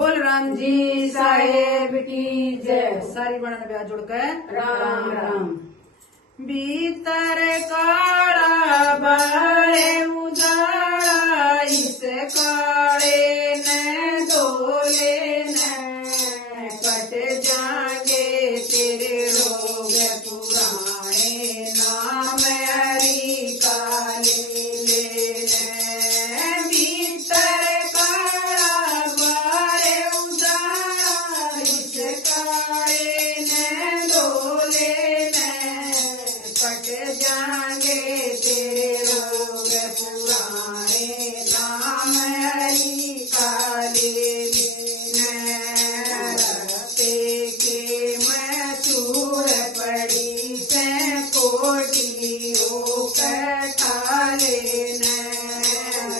बोल राम जी साहेब की जय। सारी बणन ब्याह जुड़कर राम राम। भीतर काला बाले उजाला, इस काले ने डोले ने कट जाएंगे तेरे रोग पुराने, नाम हरि का ले लेने। भीतर काला बाले उजाला, इस काले ने डोले ने कट जाएंगे तेरे रोग पुराने, नाम हरि का ले लेने। रस्ते के मैं सूर पड़ी से कोटियों कटा लेने।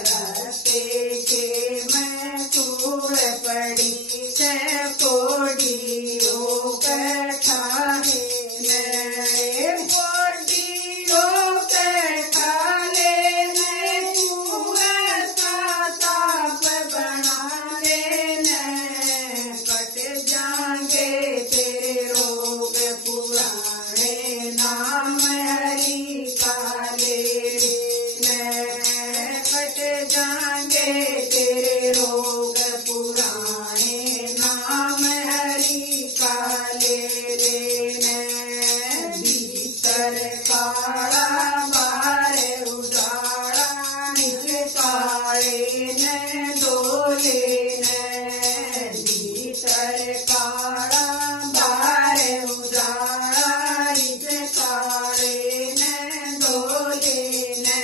रस्ते के मैं सूर पड़ी से कोटियों कटा लेने। तेरे रोग पुराने, नाम हरि का ले लेने। भीतर काला बाहर उजाला, इस काले ने डोले ने। भीतर काला बाहर उजाला, इस काले ने डोले ने।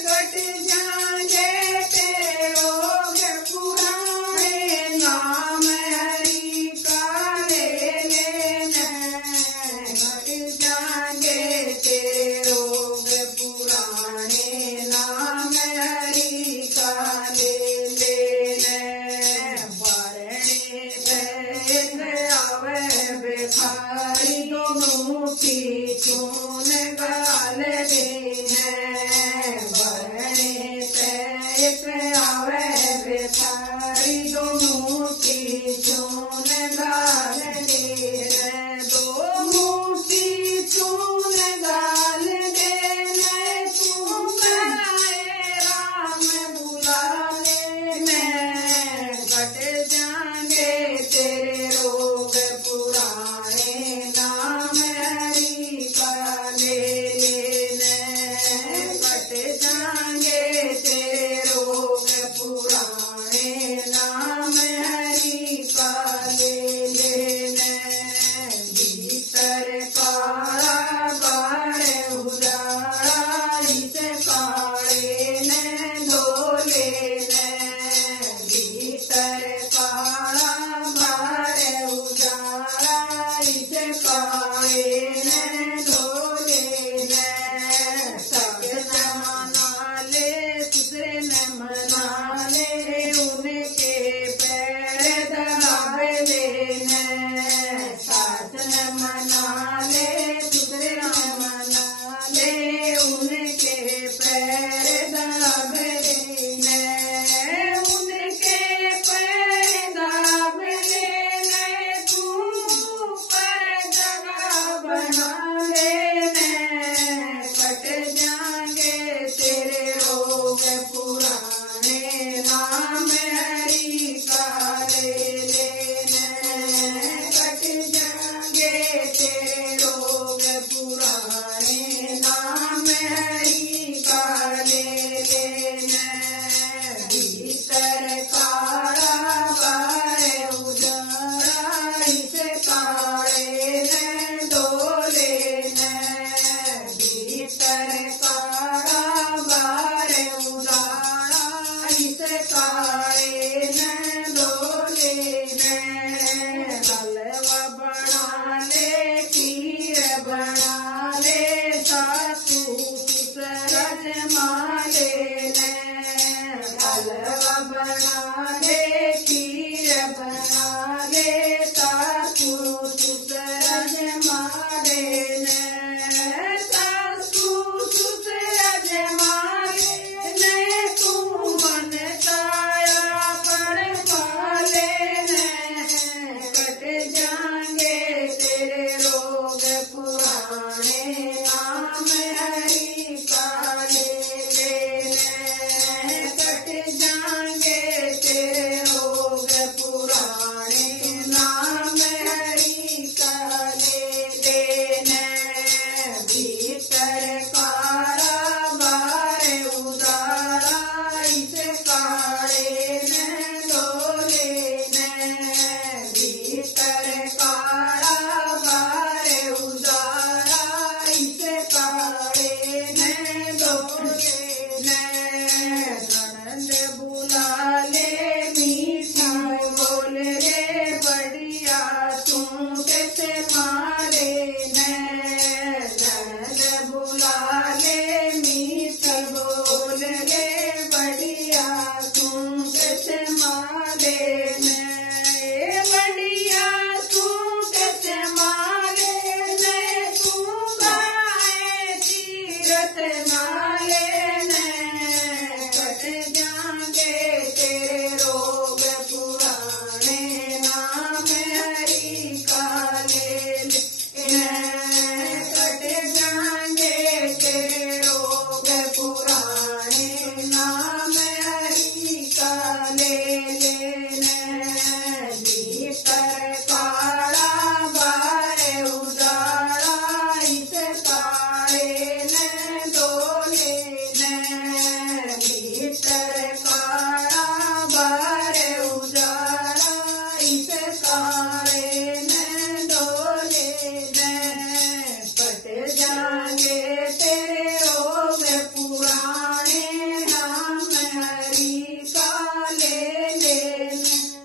कट जाएंगे तेरे रोग पुराने, नाम हरि का ले लेने। कट जाएंगे तेरे रोग पुराने, नाम हरि का ले लेने। भरने से आवे बेखारी, दोनों की चून गाल देने। भरने से आवे बेखारी, दोनों की चून गाल देने। दोनों की चून गाल देने, तू बनाए राम बुला लेने। कट जाएंगे तेरे रोग पुराने, नाम हरि का ले लेने। कट जाएंगे तेरे रोग पुराने, नाम हरि का ले लेने। भीतर काला बाहर उजाला, इस काले ने डोले ने। भीतर